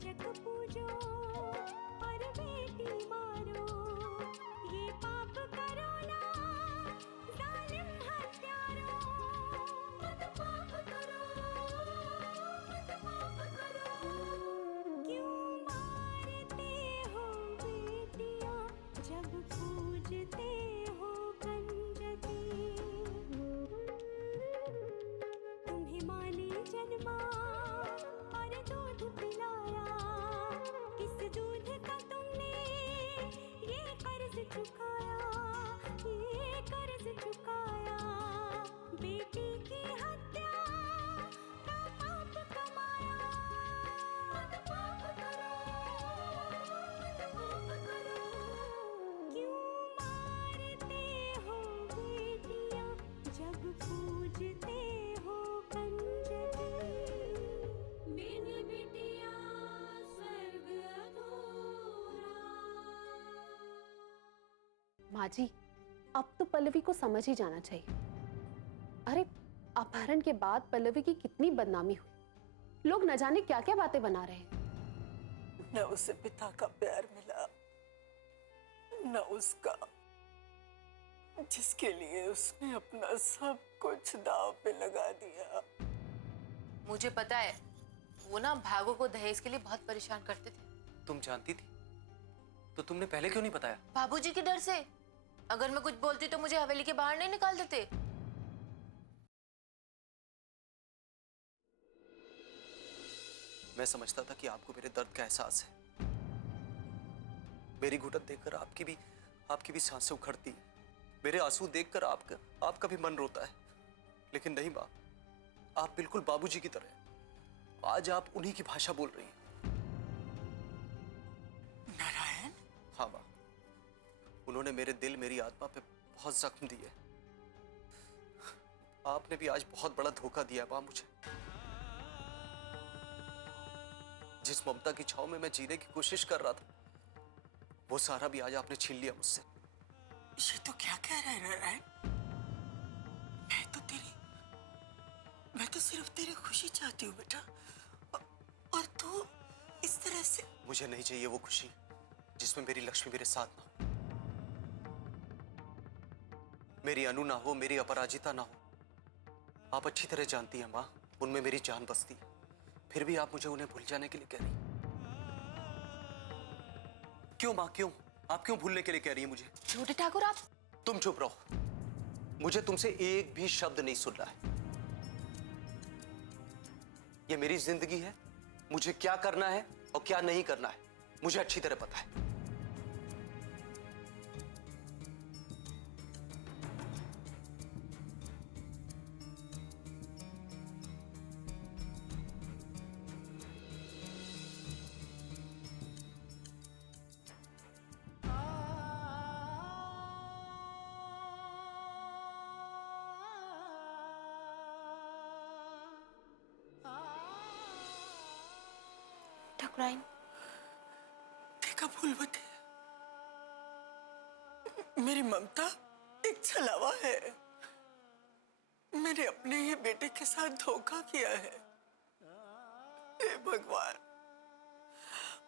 कंजक पूजो और बेटी मारो, ये पाप करो ना जालिम हत्यारों। मत पाप करो, मत पाप करो। क्यों मारते हो बेटियां जब पूजते हो कंजकी। तुम्हें माँ ने जन्मा और दूध पिलाया, इस दूध का तुमने ये कर्ज चुकाया, ये कर्ज चुकाया। बेटी की हत्या का पाप कमाया। मत पाप करो, मत पाप करो। क्यों मारते हो बेटियां जब पूजते हो कंजकी। बिन बिटिया स्वर्ग अधूरा। माँ जी, अब तो पल्लवी को समझ ही जाना चाहिए। अरे अपहरण के बाद पल्लवी की कितनी बदनामी हुई, लोग न जाने क्या क्या बातें बना रहे हैं। न उसे पिता का प्यार मिला, न उसका जिसके लिए उसने अपना सब कुछ दांव पे लगा दिया। मुझे पता है, वो ना भागो को दहेज के लिए बहुत परेशान करते थे। तुम जानती थी तो तुमने पहले क्यों नहीं बताया? बाबूजी के डर से। अगर मैं कुछ बोलती तो मुझे हवेली के बाहर नहीं निकाल देते। मैं समझता था कि आपको मेरे दर्द का एहसास है। मेरी घुटन देखकर आपकी भी सांसें उखड़ती हैं। मेरे आंसू देखकर आपका भी मन रोता है। लेकिन नहीं माँ, आप बिल्कुल बाबूजी की तरह हैं। आज आप उन्हीं की भाषा बोल रही हैं। नारायण? हाँ माँ, उन्होंने मेरे दिल, मेरी आत्मा पे बहुत जख्म दिए। आपने भी आज बहुत बड़ा धोखा दिया माँ मुझे। जिस ममता की छांव में मैं जीने की कोशिश कर रहा था, वो सारा भी आज आपने छीन लिया मुझसे। ये तो क्या कह रहा है नारायण? मैं तो सिर्फ तेरी खुशी चाहती हूँ बेटा, और तू इस तरह से। मुझे नहीं चाहिए वो खुशी जिसमें मेरी लक्ष्मी मेरे साथ ना हो, मेरी अनु ना हो, मेरी अपराजिता ना हो। आप अच्छी तरह जानती हैं माँ, उनमें मेरी जान बसती है। फिर भी आप मुझे उन्हें भूल जाने के लिए कह रही हैं। क्यों माँ, क्यों? आप क्यों भूलने के लिए कह रही हैं मुझे? छोटे ठाकुर आप। तुम चुप रहो, मुझे तुमसे एक भी शब्द नहीं सुनना है। ये मेरी जिंदगी है, मुझे क्या करना है और क्या नहीं करना है मुझे अच्छी तरह पता है। ठाकुराइन, देखा फूलवती, मेरी ममता एक छलावा है। मैंने अपने ही बेटे के साथ धोखा किया है। हे भगवान,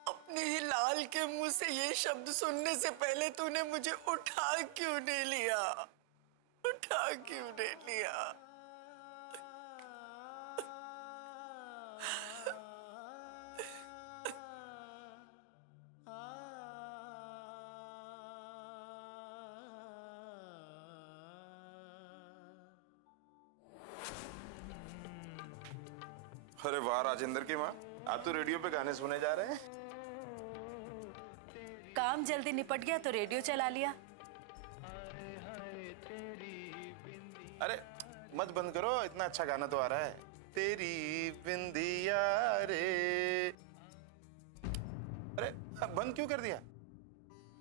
अपने ही लाल के मुंह से ये शब्द सुनने से पहले तूने मुझे उठा क्यों नहीं लिया? उठा क्यों नहीं लिया? अरे वाह राजेंद्र की माँ, आप तो रेडियो पे गाने सुने जा रहे हैं। काम जल्दी निपट गया तो रेडियो चला लिया। अरे मत बंद करो, इतना अच्छा गाना तो आ रहा है। तेरी बिंदिया रे। अरे बंद क्यों कर दिया?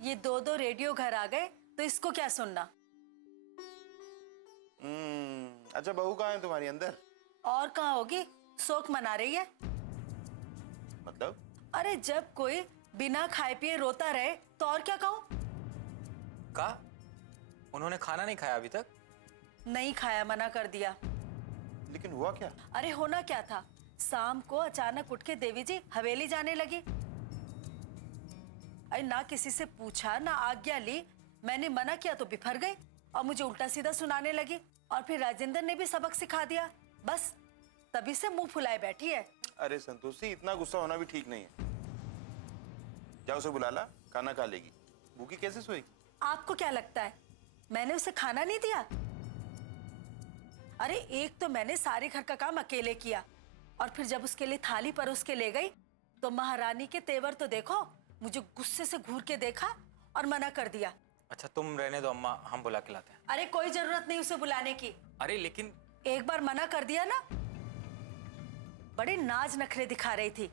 ये दो रेडियो घर आ गए तो इसको क्या सुनना। अच्छा बहू कहाँ है तुम्हारी? अंदर? और कहाँ होगी, शोक मना रही है। मतलब? अरे जब कोई बिना खाए पिए रोता रहे तो और क्या कहूँ। कहा उन्होंने खाना नहीं खाया अभी तक? नहीं खाया, मना कर दिया। लेकिन हुआ क्या? अरे होना क्या था, शाम को अचानक उठ के देवी जी हवेली जाने लगी। अरे ना किसी से पूछा ना आज्ञा ली, मैंने मना किया तो बिफर गई और मुझे उल्टा सीधा सुनाने लगी। और फिर राजेंद्र ने भी सबक सिखा दिया। बस तभी से मुंह फुलाए बैठी है। अरे संतोषी, इतना गुस्सा होना भी ठीक नहीं है। जा उसे बुला ला, खाना खा लेगी। भूखी कैसे सोएगी? आपको क्या लगता है मैंने उसे खाना नहीं दिया? अरे एक तो मैंने सारे घर का काम अकेले किया और फिर जब उसके लिए थाली परोस के ले गई तो महारानी के तेवर तो देखो। मुझे गुस्से से घूर के देखा और मना कर दिया। अच्छा तुम रहने दो अम्मा, हम बुला के लाते हैं। अरे कोई जरूरत नहीं उसे बुलाने की। अरे लेकिन एक बार मना कर दिया ना, बड़े नाज नखरे दिखा रही थी।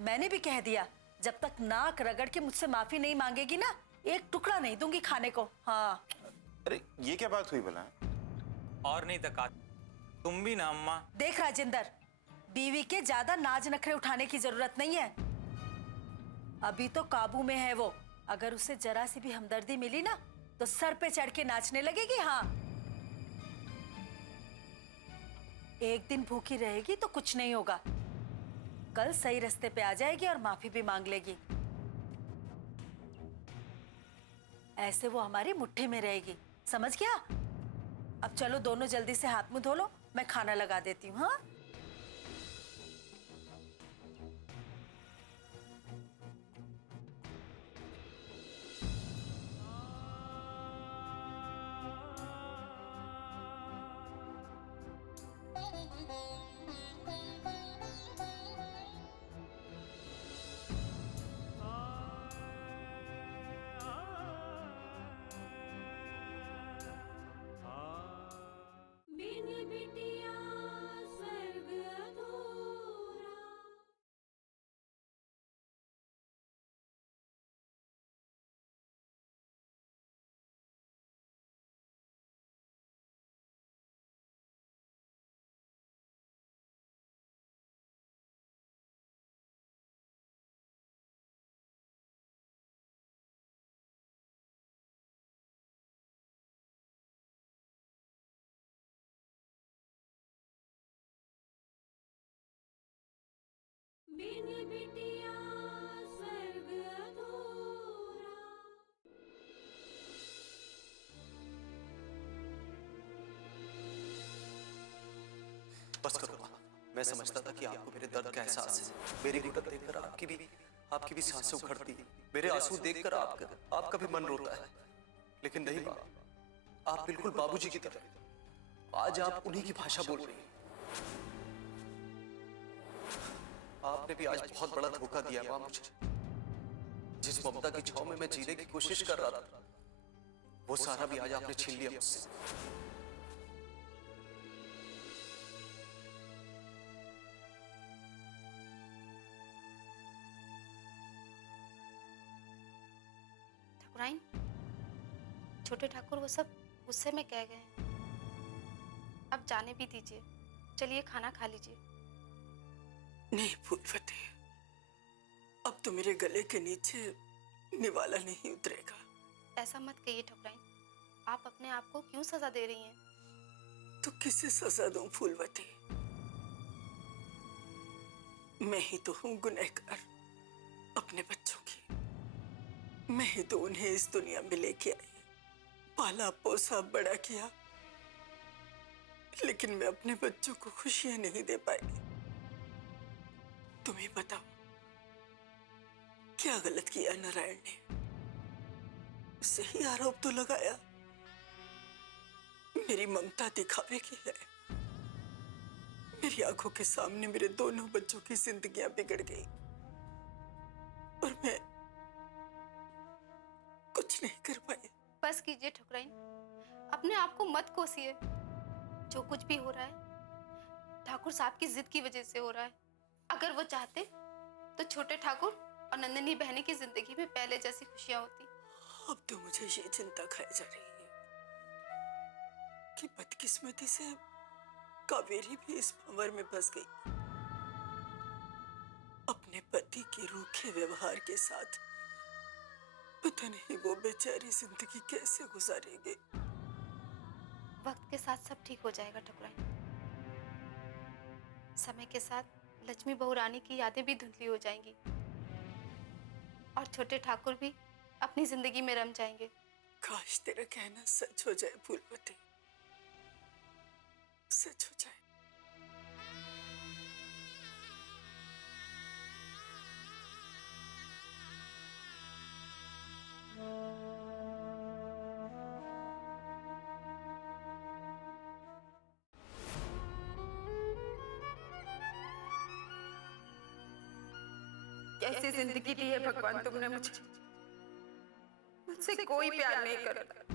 मैंने भी कह दिया जब तक नाक रगड़ के मुझसे माफी नहीं मांगेगी ना, एक टुकड़ा नहीं दूंगी खाने को। हाँ। अरे ये क्या बात हुई भला? और नहीं तका तुम भी ना अम्मा। देख राजेंद्र, बीवी के ज्यादा नाज नखरे उठाने की जरूरत नहीं है। अभी तो काबू में है वो। अगर उसे जरा सी भी हमदर्दी मिली ना तो सर पे चढ़ के नाचने लगेगी। हाँ, एक दिन भूखी रहेगी तो कुछ नहीं होगा, कल सही रास्ते पे आ जाएगी और माफी भी मांग लेगी। ऐसे वो हमारी मुट्ठी में रहेगी, समझ गया? अब चलो दोनों जल्दी से हाथ मुंह धो लो, मैं खाना लगा देती हूँ। हाँ, बिन बिटिया स्वर्ग अधूरा। बिन बिटिया स्वर्ग अधूरा। बस करो माँ। मैं समझता था कि आपको मेरे दर्द का एहसास है। मेरी घुटन देखकर आपकी भी सांसें उखड़ती, मेरे आंसू देखकर आपका भी मन रोता है। लेकिन नहीं माँ, आप बिल्कुल बाबूजी की तरह। आज आप उन्हीं की भाषा बोल रही हैं। आपने भी आज बहुत बड़ा धोखा दिया माँ मुझे। जिस ममता की छांव में मैं जीने की कोशिश कर रहा था, वो सारा भी आज आपने छीन लिया मुझसे। ठाकुराइन, छोटे ठाकुर वो सब गुस्से में कह गए हैं। अब जाने भी दीजिए, चलिए खाना खा लीजिए। नहीं फूलवती, अब तो मेरे गले के नीचे निवाला नहीं उतरेगा। ऐसा मत कहिए ठाकुराइन, आप अपने आप को क्यों सजा दे रही हैं? तो किसे सजा दूं फूलवती? मैं ही तो हूं गुनहगार अपने बच्चों की। मैं ही तो उन्हें इस दुनिया में लेके आई, पाला पोसा बड़ा किया, लेकिन मैं अपने बच्चों को खुशियां नहीं दे पाई। तुम्हें बताओ क्या गलत किया नारायण ने? सही आरोप तो लगाया, मेरी ममता दिखावे की है। मेरी आंखों के सामने मेरे दोनों बच्चों की जिंदगियां बिगड़ गई और मैं कुछ नहीं कर पाई। बस कीजिए ठाकुराइन, अपने आप को मत कोसिए। जो कुछ भी हो रहा है ठाकुर साहब की जिद की वजह से हो रहा है। अगर वो चाहते तो छोटे ठाकुर और नंदिनी बहनी की जिंदगी में पहले जैसी खुशियां होती। अब तो मुझे ये चिंता खाई जा रही है कि बदकिस्मती से कावेरी भी इस भंवर में फंस गई। अपने पति के रूखे व्यवहार के साथ पता नहीं वो बेचारी जिंदगी कैसे गुजारेगी। वक्त के साथ सब ठीक हो जाएगा ठाकुराइन। समय के साथ लक्ष्मी बहू रानी की यादें भी धुंधली हो जाएंगी और छोटे ठाकुर भी अपनी जिंदगी में रम जाएंगे। काश तेरा कहना सच हो जाए फूलवती, सच हो जाए। कैसी जिंदगी दी है भगवान तुमने मुझे, मुझसे कोई प्यार नहीं करता।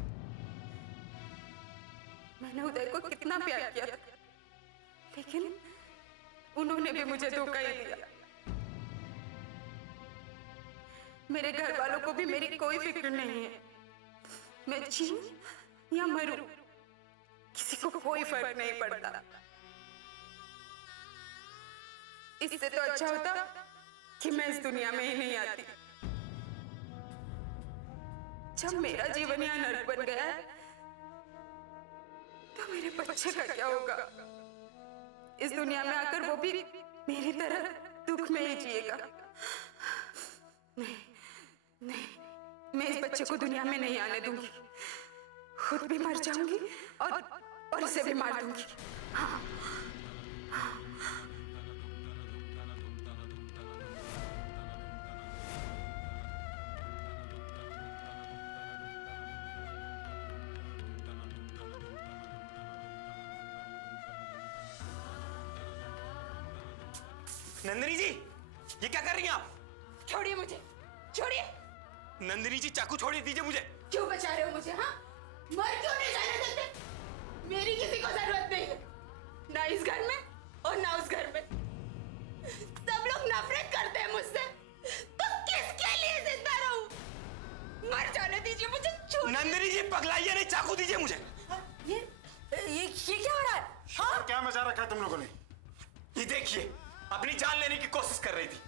मैंने उदय को कितना प्यार किया, लेकिन उन्होंने भी मुझे धोखा ही दिया। मेरे घर वालों को भी मेरी कोई फिक्र नहीं है। मैं जीऊं या मरूं, किसी को कोई फर्क नहीं पड़ता। इससे तो अच्छा होता कि मैं इस दुनिया में ही नहीं आती। जब मेरा जीवन यहाँ नर्क बन गया है, तो मेरे बच्चे का क्या होगा? इस दुनिया में आकर वो भी मेरी तरह दुख में ही जिएगा। नहीं, नहीं, मैं इस बच्चे को दुनिया में नहीं आने दूंगी। खुद भी मर जाऊंगी और इसे भी मार दूंगी। हाँ। नंदिनी जी, ये क्या कर रही हैं आप? छोड़िए मुझे, छोड़िए। नंदिनी जी, चाकू छोड़िए, दीजिए मुझे। क्यों बचा रहे हो मुझे? हाँ, मर क्यों नहीं जाने देते? मेरी किसी को जरूरत नहीं है, ना इस घर में और ना उस घर में। सब लोग नफरत करते हैं मुझसे, तो किसके लिए जिंदा रहूं? मर जाने दीजिए मुझे, छोड़। नंदिनी जी, पगलाइए नहीं, चाकू दीजिए मुझे। ये क्या हो रहा है? हाँ? क्या मजा रखा है तुम लोगों ने? ये देखिए, अपनी जान लेने की कोशिश कर रही थी।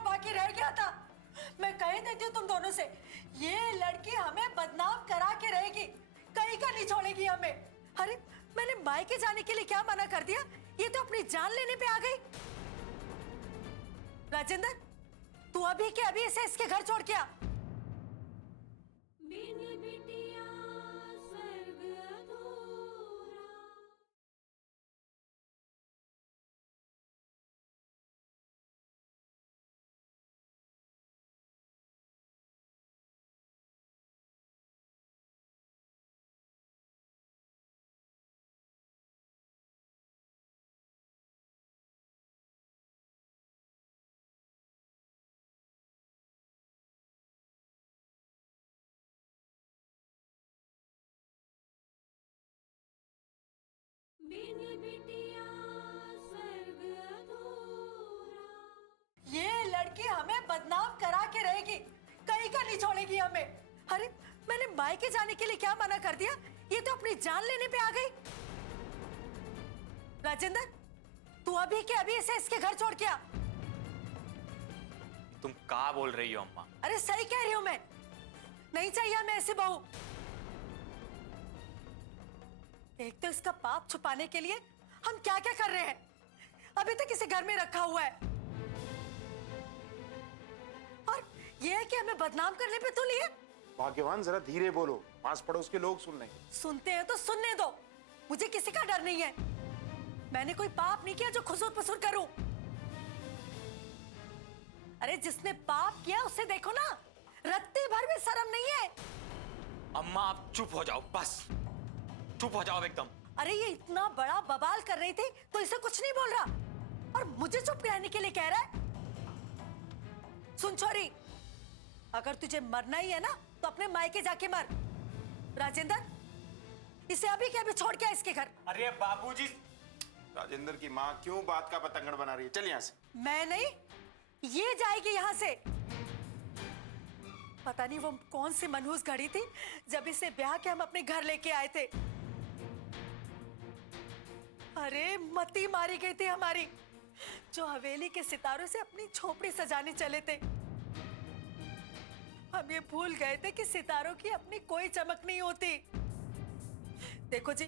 बाकी रह गया था। मैं कह देती हूँ तुम दोनों से, ये लड़की हमें बदनाम करा के रहेगी, कहीं का नहीं छोड़ेगी हमें। अरे मैंने मायके जाने के लिए क्या मना कर दिया? ये तो अपनी जान लेने पे आ गई। राजेंद्र, तू अभी के अभी इसे इसके घर छोड़ के आ। बिन बिटिया स्वर्ग अधूरा। बिन बिटिया स्वर्ग अधूरा। ये लड़की हमें बदनाम करा के रहेगी, कहीं का नहीं छोड़ेगी हमें। अरे मैंने मायके जाने के लिए क्या मना कर दिया? ये तो अपनी जान लेने पे आ गई। राजेंद्र, तू अभी के अभी इसे इसके घर छोड़ के आ। तुम क्या बोल रही हो अम्मा? अरे सही कह रही हूं मैं, नहीं चाहिए हमें ऐसी बहू। एक तो इसका पाप छुपाने के लिए हम क्या क्या कर रहे हैं, अभी तक इसे घर में रखा हुआ है, और ये है कि हमें बदनाम करने पे तुली है। भाग्यवान, जरा धीरे बोलो, पास पड़ोस के लोग सुन लेंगे। सुनते हैं तो सुनने दो, मुझे किसी का डर नहीं है। मैंने कोई पाप नहीं किया जो खुसूर पसूर करूं। अरे जिसने पाप किया उसे देखो ना, रत्ती भर भी शर्म नहीं है। अम्मा आप चुप हो जाओ, बस चुप हो जाओ एकदम। अरे ये इतना बड़ा बवाल कर रही थी तो इसे कुछ नहीं बोल रहा। और मुझे चुप रहने के लिए कह रहा है? सुन छोरी, अगर तुझे मरना ही है ना तो अपने मायके जाके मर। राजेंद्र, इसे अभी के अभी छोड़ के आ इसके घर। अरे बाबूजी, राजेंद्र की माँ क्यों बात का पतंगड़ बना रही है? चल यहाँ से। मैं नहीं, ये जाएगी यहाँ से। पता नहीं वो कौन सी मनहूस घड़ी थी जब इसे ब्याह के हम अपने घर लेके आए थे। अरे मती मारी गई थी हमारी, जो हवेली के सितारों से अपनी झोपड़ी सजाने चले थे। हम ये भूल गए थे कि सितारों की अपनी कोई चमक नहीं होती। देखो जी,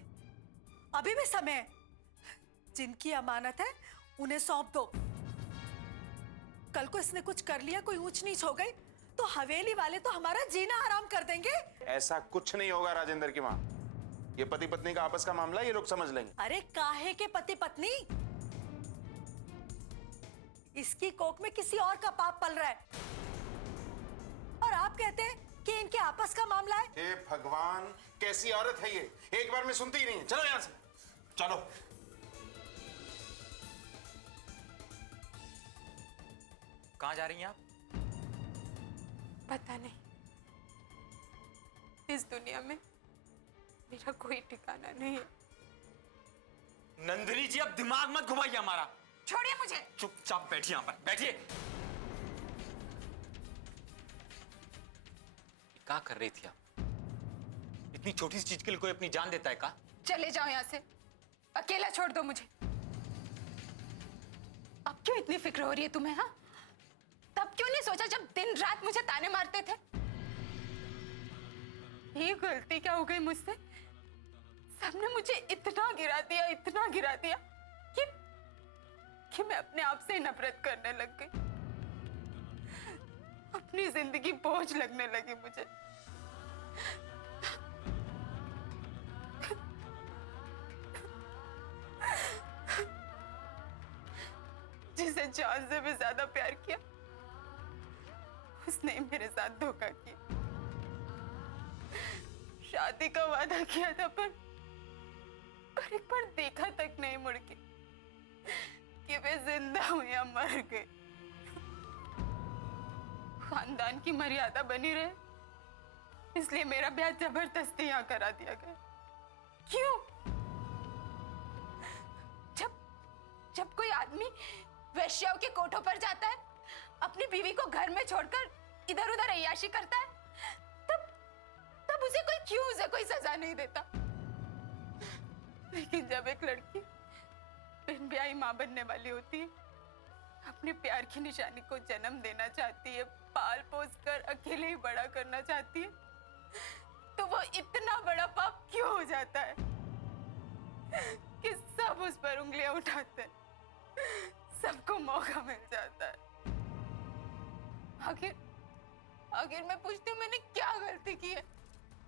अभी भी समय है। जिनकी अमानत है उन्हें सौंप दो। कल को इसने कुछ कर लिया, कोई ऊंच नीच हो गई, तो हवेली वाले तो हमारा जीना हराम कर देंगे। ऐसा कुछ नहीं होगा राजेंद्र की माँ। ये पति पत्नी का आपस का मामला, ये लोग समझ लेंगे। अरे काहे के पति पत्नी? इसकी कोख में किसी और का पाप पल रहा है और आप कहते हैं कि इनके आपस का मामला है। हे भगवान, कैसी औरत है ये, एक बार में सुनती ही नहीं है। चलो यहाँ से, चलो। कहाँ जा रही हैं आप? पता नहीं, इस दुनिया में मेरा कोई ठिकाना नहीं है। नंदिनी जी, अब दिमाग मत घुमाइए हमारा। छोड़िए मुझे। चुपचाप बैठिए, यहाँ पर बैठिए। क्या कर रही थी आप? इतनी छोटी सी चीज के लिए कोई अपनी जान देता है का? चले जाओ यहाँ से, अकेला छोड़ दो मुझे। अब क्यों इतनी फिक्र हो रही है तुम्हें? हाँ, तब क्यों नहीं सोचा जब दिन रात मुझे ताने मारते थे? ये गलती क्या हो गई मुझसे? सबने मुझे इतना गिरा दिया कि मैं अपने आप से नफरत करने लग गई। अपनी जिंदगी बोझ लगने लगी मुझे। जिसे जान से भी ज्यादा प्यार किया, उसने मेरे साथ धोखा किया। शादी का वादा किया था पर एक बार देखा तक नहीं मुड़ के कि वे जिंदा हूं या मर गए। खानदान की मर्यादा बनी रहे, इसलिए मेरा ब्याह जबरदस्ती यहाँ करा दिया गया। क्यों? जब कोई आदमी वेश्याओं के कोठों पर जाता है, अपनी बीवी को घर में छोड़कर इधर उधर अय्याशी करता है, तब उसे कोई सजा नहीं देता। लेकिन जब एक लड़की बिन ब्याही मां बनने वाली होती है, अपने प्यार की निशानी को जन्म देना चाहती है, पाल पोस कर अकेले ही बड़ा करना चाहती है, तो वो इतना बड़ा पाप क्यों हो जाता है कि सब उस पर उंगलियां उठाते हैं, सबको मौका मिल जाता है। आखिर मैं पूछती हूँ, मैंने क्या गलती की है?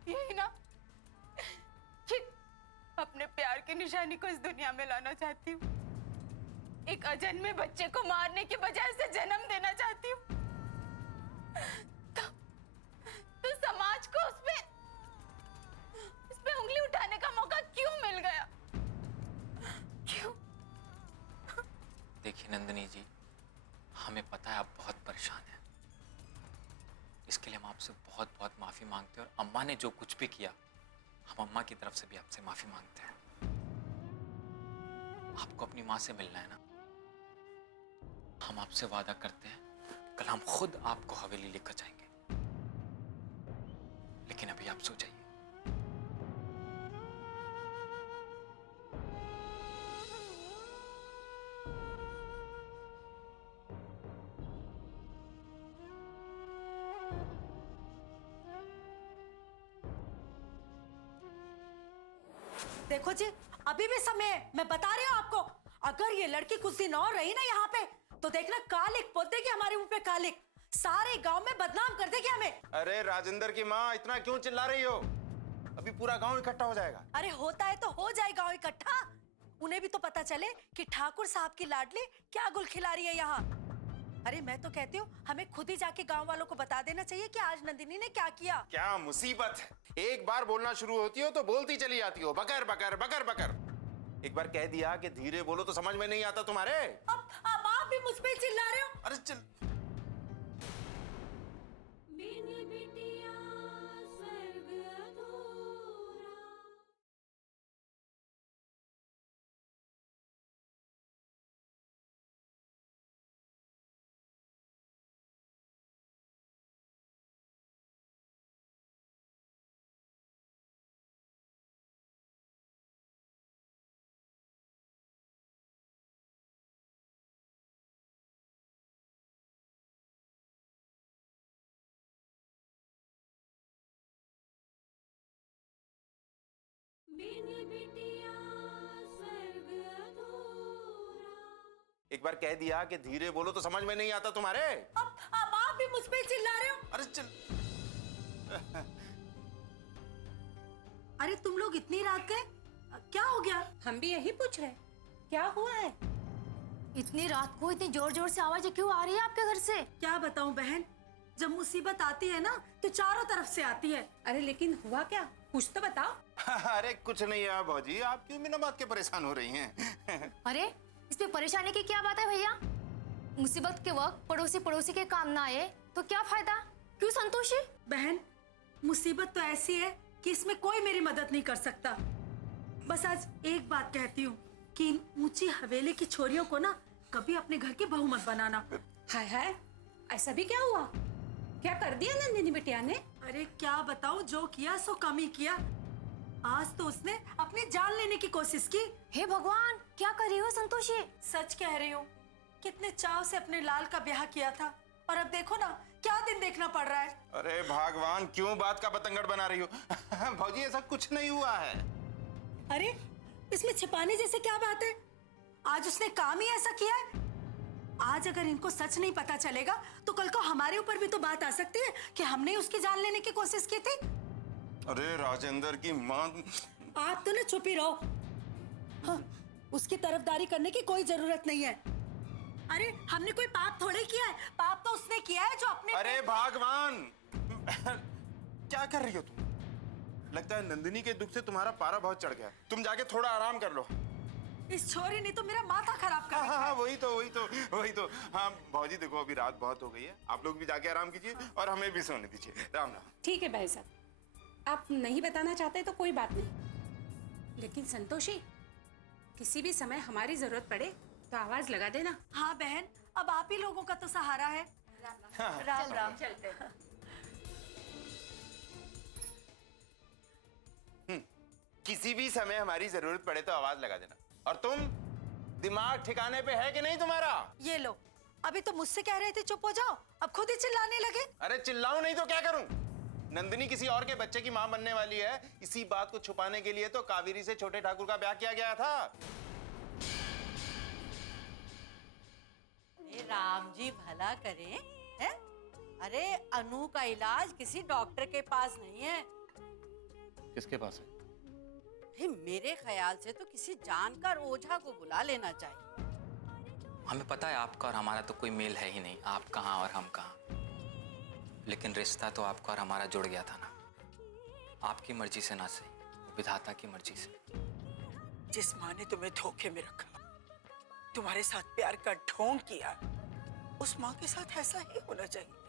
यही ना कि अपने प्यार की निशानी को इस दुनिया में लाना चाहती हूँ, एक अजन्मे बच्चे को मारने के बजाय उसे जन्म देना चाहती हूँ। तो समाज को उस पे उंगली उठाने का मौका क्यों मिल गया? क्यों? देखिए नंदिनी जी, हमें पता है आप बहुत परेशान हैं। इसके लिए हम आपसे बहुत बहुत माफी मांगते हैं, और अम्मा ने जो कुछ भी किया, हम अम्मा की तरफ से भी आपसे माफी मांगते हैं। आपको अपनी माँ से मिलना है ना? हम आपसे वादा करते हैं, कल हम खुद आपको हवेली लेकर जाएंगे। लेकिन अभी आप सो जाइए। देखो जी, अभी भी समय है, मैं बता रही हूँ आपको। अगर ये लड़की कुछ दिन और रही ना यहाँ पे, तो देखना कालिक पोत देगी हमारे मुंह पे कालिक, सारे गांव में बदनाम कर देगी हमें। अरे राजेंद्र की माँ, इतना क्यों चिल्ला रही हो? अभी पूरा गांव इकट्ठा हो जाएगा। अरे होता है तो हो जाए गांव इकट्ठा, उन्हें भी तो पता चले कि ठाकुर साहब की लाडली क्या गुल खिला रही है यहाँ। अरे मैं तो कहती हूँ, हमें खुद ही जाके गांव वालों को बता देना चाहिए कि आज नंदिनी ने क्या किया। क्या मुसीबत है, एक बार बोलना शुरू होती हो तो बोलती चली जाती हो, बकर बकर बकर बकर। एक बार कह दिया कि धीरे बोलो तो समझ में नहीं आता तुम्हारे। अब आप भी मुझ पे चिल्ला रहे हो। अरे चल। एक बार कह दिया कि धीरे बोलो तो समझ में नहीं आता तुम्हारे। अब आप भी मुझ पे चिल्ला रहे हो। अरे चल। अरे तुम लोग इतनी रात गए, क्या हो गया? हम भी यही पूछ रहे हैं, क्या हुआ है? इतनी रात को इतनी जोर जोर से आवाजें क्यों आ रही है आपके घर से? क्या बताऊं बहन, जब मुसीबत आती है ना तो चारों तरफ से आती है। अरे लेकिन हुआ क्या, कुछ तो बताओ। अरे कुछ नहीं है भौजी, आप क्यों बिना बात के परेशान हो रही हैं? अरे इसमें परेशानी की क्या बात है भैया? मुसीबत के वक्त पड़ोसी पड़ोसी के काम ना आए तो क्या फायदा? क्यों संतोषी? बहन, मुसीबत तो ऐसी है कि इसमें कोई मेरी मदद नहीं कर सकता। बस आज एक बात कहती हूँ कि इन ऊंची हवेली की छोरियों को ना कभी अपने घर की बहू मत बनाना। हाय हाय, ऐसा भी क्या हुआ? क्या कर दिया नंदिनी बिटिया ने? अरे क्या बताऊं, जो किया सो कम ही किया। आज तो उसने अपनी जान लेने की कोशिश की। हे भगवान, क्या कर रही हो संतोषी? सच कह रही हूँ, कितने चाव से अपने लाल का ब्याह किया था और अब देखो ना क्या दिन देखना पड़ रहा है। अरे भगवान, क्यों बात का बतंगड़ बना रही हो? भौजी ऐसा कुछ नहीं हुआ है। अरे इसमें छिपाने जैसे क्या बात है? आज उसने काम ही ऐसा किया है। आज अगर इनको सच नहीं पता चलेगा तो कल को हमारे ऊपर भी तो बात आ सकती है कि हमने उसकी जान लेने की कोशिश की थी। अरे राजेंद्र की मां। आप तो ना चुप ही रहो। हाँ, उसकी तरफदारी करने की कोई जरूरत नहीं है। अरे हमने कोई पाप थोड़े किया है, पाप तो उसने किया है जो अपने। अरे भगवान, क्या कर रही हो तुम? लगता है नंदिनी के दुख से तुम्हारा पारा बहुत चढ़ गया। तुम जाके थोड़ा आराम कर लो। इस छोरी ने तो मेरा माथा खराब कर दिया। हाँ, वही तो। हाँ भौजी देखो, अभी रात बहुत हो गई है, आप लोग भी जाके आराम कीजिए और हमें भी सोने दीजिए। राम राम। ठीक है भाई साहब, आप नहीं बताना चाहते तो कोई बात नहीं, लेकिन संतोषी, किसी भी समय हमारी जरूरत पड़े तो आवाज लगा देना। हाँ बहन, अब आप ही लोगों का तो सहारा है। राम राम। चलते। किसी भी समय हमारी जरूरत पड़े तो आवाज लगा देना। और तुम, दिमाग ठिकाने पे है कि नहीं तुम्हारा? ये लो, अभी तो मुझसे कह रहे थे चुप हो जाओ, अब खुद ही चिल्लाने लगे। अरे चिल्लाऊं नहीं तो क्या करूं? नंदिनी किसी और के बच्चे की मां बनने वाली है। इसी बात को छुपाने के लिए तो कावेरी से छोटे ठाकुर का ब्याह किया गया था। राम जी भला करें, हैं? अरे अनु का इलाज किसी डॉक्टर के पास नहीं है। किसके पास है? मेरे ख्याल से तो किसी जानकार ओझा को बुला लेना चाहिए। हमें पता है आपका और हमारा तो कोई मेल है ही नहीं, आप कहाँ और हम कहाँ, लेकिन रिश्ता तो आपका और हमारा जुड़ गया था ना। आपकी मर्जी से ना सही, विधाता की मर्जी से। जिस माँ ने तुम्हें धोखे में रखा, तुम्हारे साथ प्यार का ढोंग किया, उस माँ के साथ ऐसा ही होना चाहिए।